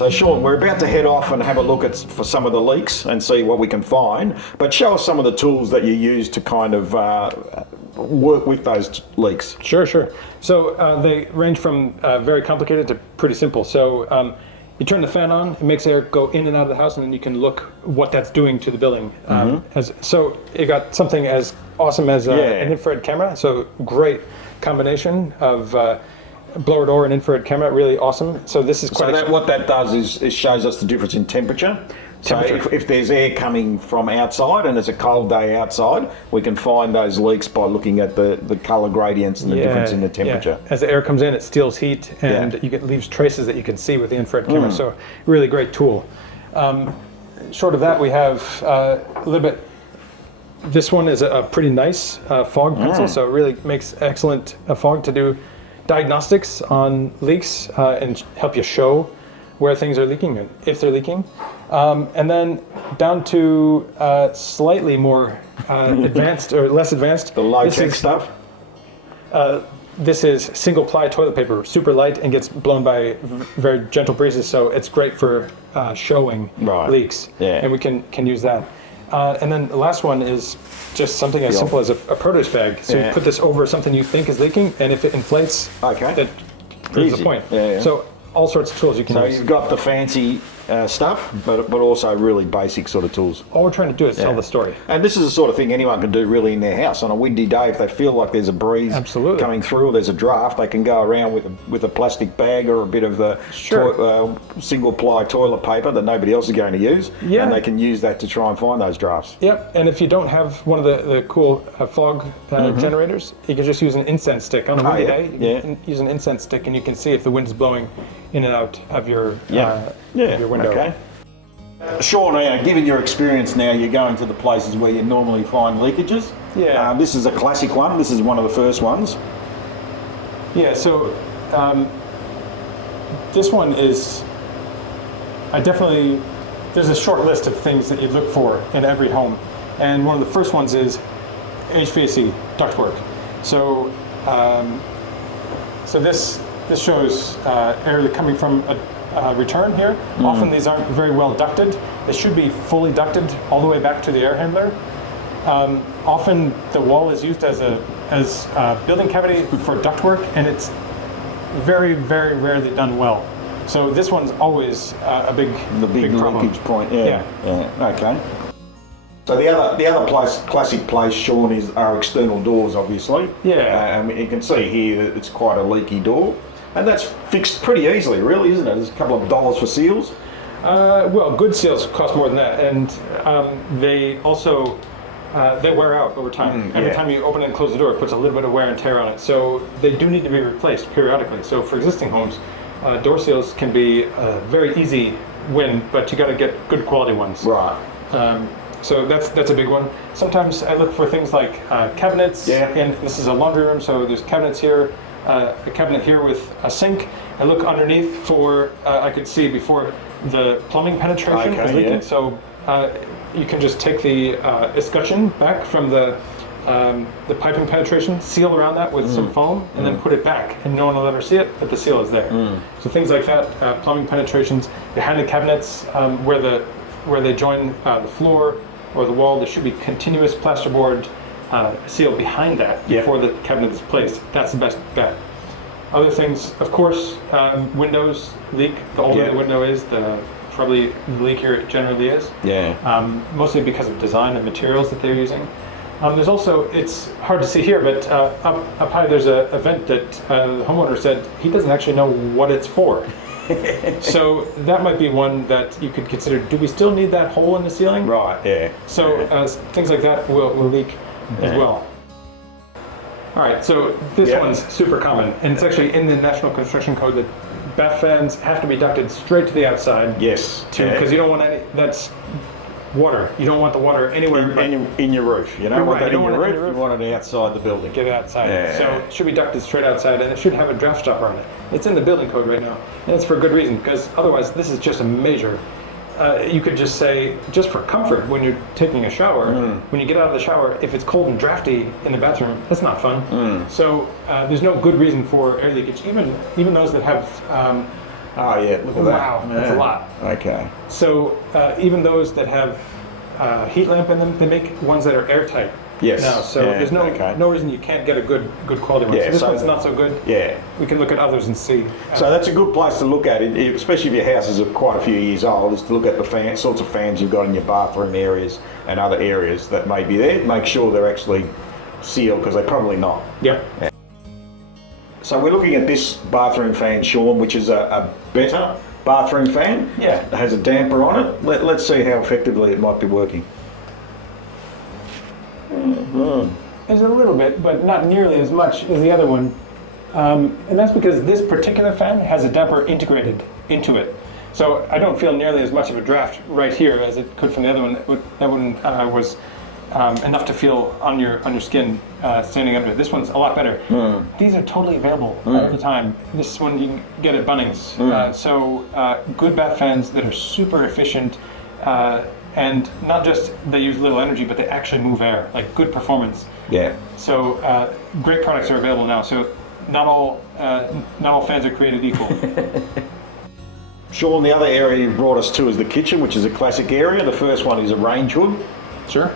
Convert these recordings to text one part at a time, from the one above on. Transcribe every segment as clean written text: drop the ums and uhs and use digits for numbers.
So Sean, we're about to head off and have a look for some of the leaks and see what we can find, but show us some of the tools that you use to kind of work with those leaks. Sure. So they range from very complicated to pretty simple. So you turn the fan on, it makes air go in and out of the house, and then you can look what that's doing to the building. So you got something as awesome as an infrared camera. So great combination of blower door and infrared camera, really awesome. So this is quite. So what that does is it shows us the difference in temperature. So if there's air coming from outside and it's a cold day outside, we can find those leaks by looking at the colour gradients and the difference in the temperature. Yeah. As the air comes in, it steals heat and it leaves traces that you can see with the infrared camera. So really great tool. Short of that, we have a little bit. This one is a pretty nice fog pencil, so it really makes excellent fog to do diagnostics on leaks and help you show where things are leaking and if they're leaking. And then down to slightly more advanced or less advanced. The low-tech stuff? This is single ply toilet paper, super light and gets blown by very gentle breezes, so it's great for showing leaks. Yeah. And we can use that. And then the last one is just something as simple as a produce bag. So you put this over something you think is leaking, and if it inflates, that proves the point. So all sorts of tools you can use. So you've got the fancy stuff, but also really basic sort of tools. All we're trying to do is tell the story. And this is the sort of thing anyone can do really in their house. On a windy day, if they feel like there's a breeze coming through or there's a draft, they can go around with a plastic bag or a bit of the single ply toilet paper that nobody else is going to use, and they can use that to try and find those drafts. Yep, and if you don't have one of the cool fog generators, you can just use an incense stick. On a windy day, you can use an incense stick and you can see if the wind is blowing in and out of your window. Okay. Sean, given your experience now, you're going to the places where you normally find leakages. Yeah. This is a classic one. This is one of the first ones. Yeah, so this one is, there's a short list of things that you'd look for in every home. And one of the first ones is HVAC ductwork. So, this shows air coming from a return here. Often these aren't very well ducted. They should be fully ducted all the way back to the air handler. Often the wall is used as a building cavity for ductwork, and it's very, very rarely done well. So this one's always a big problem. Leakage point. Yeah. Okay. So the other classic place, Sean, is our external doors, obviously. Yeah. And you can see here that it's quite a leaky door. And that's fixed pretty easily, really, isn't it? There's a couple of dollars for seals. Well, good seals cost more than that, and they also they wear out over time. Every time you open and close the door, it puts a little bit of wear and tear on it. So they do need to be replaced periodically. So for existing homes, door seals can be a very easy win, but you got to get good quality ones. Right. So that's a big one. Sometimes I look for things like cabinets, and this is a laundry room, so there's cabinets here. A cabinet here with a sink. I look underneath for, I could see before the plumbing penetration is leaking. So you can just take the escutcheon back from the piping penetration, seal around that with some foam, and then put it back. And no one will ever see it, but the seal is there. So things like that, plumbing penetrations, behind the cabinets where they join the floor or the wall, there should be continuous plasterboard seal behind that before the cabinet is placed. That's the best bet. Other things, of course, windows leak. The older the window is, the probably the leakier it generally is. Mostly because of design and materials that they're using. There's also, it's hard to see here, but up high there's a vent that the homeowner said he doesn't actually know what it's for. So that might be one that you could consider. Do we still need that hole in the ceiling? Right. Yeah. So things like that will leak as well. All right, so this one's super common, and it's actually in the National Construction Code that bath fans have to be ducted straight to the outside. Yes. Because you don't want any, that's water. You don't want the water anywhere. In your roof. You don't want that in your roof. You want it outside the building. Get it outside. So it should be ducted straight outside, and it should have a draft stopper on it. It's in the building code right now, and it's for a good reason, because otherwise this is just a major. You could just say, just for comfort, when you're taking a shower, when you get out of the shower, if it's cold and drafty in the bathroom, that's not fun. So there's no good reason for air leakage. Even those that have Oh yeah, look at that. Wow, that's a lot. Okay. So even those that have heat lamp in them, they make ones that are airtight. Yes. Now, so there's no reason you can't get a good quality one. Yeah, so this one's not so good. Yeah. We can look at others and see. So that's a good place to look at it, especially if your house is quite a few years old, is to look at the sorts of fans you've got in your bathroom areas and other areas that may be there. Make sure they're actually sealed, because they're probably not. Yeah. So we're looking at this bathroom fan, Sean, which is a better bathroom fan. Yeah. It has a damper on it. Let's see how effectively it might be working. There's a little bit, but not nearly as much as the other one. And that's because this particular fan has a damper integrated into it. So I don't feel nearly as much of a draft right here as it could from the other one. That one was enough to feel on your skin standing under it. This one's a lot better. These are totally available all the time. This one you can get at Bunnings. Good bath fans that are super efficient, and not just they use little energy, but they actually move air, like good performance. Yeah. So great products are available now. So not all fans are created equal. Sean, the other area you brought us to is the kitchen, which is a classic area. The first one is a range hood. Sure.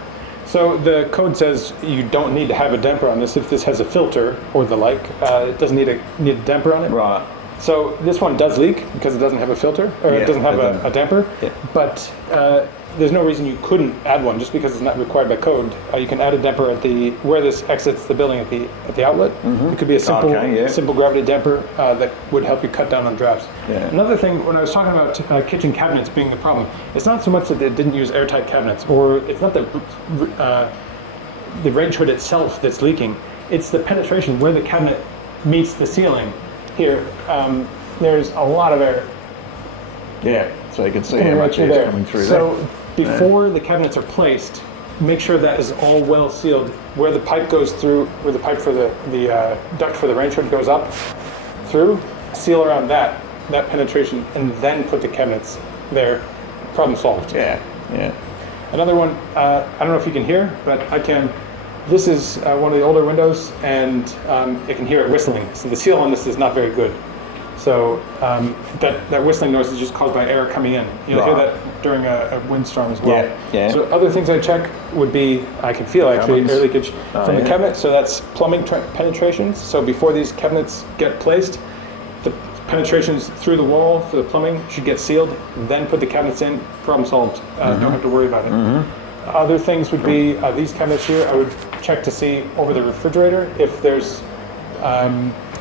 So the code says you don't need to have a damper on this if this has a filter or the like. It doesn't need a damper on it. Right. So this one does leak because it doesn't have a filter, or it doesn't have a damper. Yeah. But there's no reason you couldn't add one just because it's not required by code. You can add a damper at where this exits the building at the outlet. It could be a simple gravity damper that would help you cut down on drafts. Yeah. Another thing, when I was talking about kitchen cabinets being the problem, it's not so much that they didn't use airtight cabinets, or it's not the range hood itself that's leaking. It's the penetration where the cabinet meets the ceiling. Here, there's a lot of air. Yeah, so you can see how much air is coming through there. So before the cabinets are placed, make sure that is all well sealed. Where the pipe goes through, where the pipe for the duct for the range hood goes up through, seal around that penetration, and then put the cabinets there. Problem solved. Yeah, yeah. Another one, I don't know if you can hear, but I can. This is one of the older windows, and you can hear it whistling. So the seal on this is not very good. So that whistling noise is just caused by air coming in. You'll hear that during a windstorm as well. Yeah. So other things I check would be, I can feel actually air leakage from the cabinet. So that's plumbing penetrations. So before these cabinets get placed, the penetrations through the wall for the plumbing should get sealed. Then put the cabinets in. Problem solved. Don't have to worry about it. Other things would be these cabinets here. I would check to see over the refrigerator if there's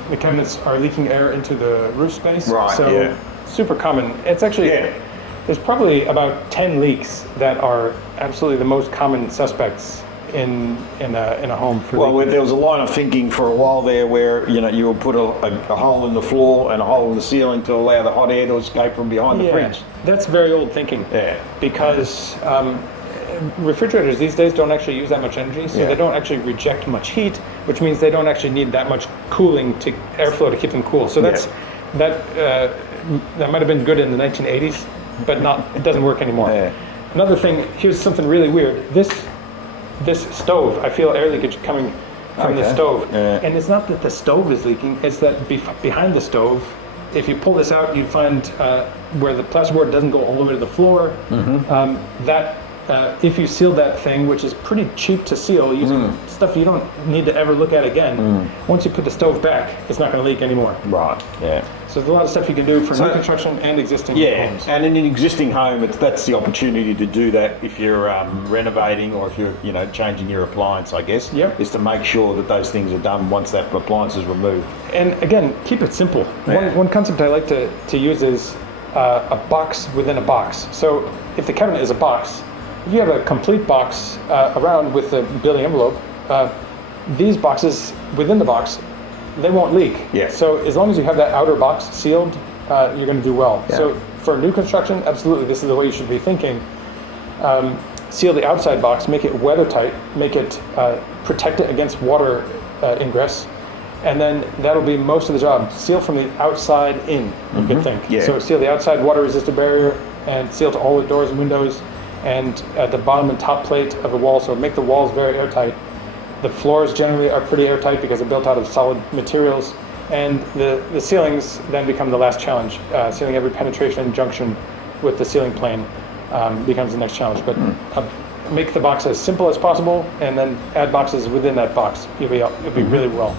the cabinets are leaking air into the roof space. Right. So super common. It's actually there's probably about 10 leaks that are absolutely the most common suspects in a home. There was a line of thinking for a while there where you would put a hole in the floor and a hole in the ceiling to allow the hot air to escape from behind the fridge. That's very old thinking. Yeah. Because refrigerators these days don't actually use that much energy, so they don't actually reject much heat, which means they don't actually need that much cooling to airflow to keep them cool. So that might have been good in the 1980s, but it doesn't work anymore. Another thing, here's something really weird. This stove, I feel air leakage coming from the stove, and it's not that the stove is leaking; it's that behind the stove, if you pull this out, you'd find where the plasterboard doesn't go all the way to the floor. If you seal that thing, which is pretty cheap to seal, using stuff you don't need to ever look at again, once you put the stove back, it's not going to leak anymore. Right, yeah. So there's a lot of stuff you can do for new construction and existing homes. And in an existing home, that's the opportunity to do that if you're renovating or if you're changing your appliance, I guess, is to make sure that those things are done once that appliance is removed. And again, keep it simple. One concept I like to use is a box within a box. So if the cabinet is a box, if you have a complete box around with the building envelope, these boxes within the box, they won't leak. Yeah. So as long as you have that outer box sealed, you're going to do well. Yeah. So for new construction, absolutely, this is the way you should be thinking. Seal the outside box, make it weather tight, make it protect it against water ingress, and then that'll be most of the job. Seal from the outside in, you could think. Yeah. So seal the outside water-resistant barrier and seal to all the doors and windows, and at the bottom and top plate of the wall, so make the walls very airtight. The floors generally are pretty airtight because they're built out of solid materials, And the ceilings then become the last challenge. Sealing every penetration junction with the ceiling plane becomes the next challenge. But make the box as simple as possible, and then add boxes within that box. You'll be really well.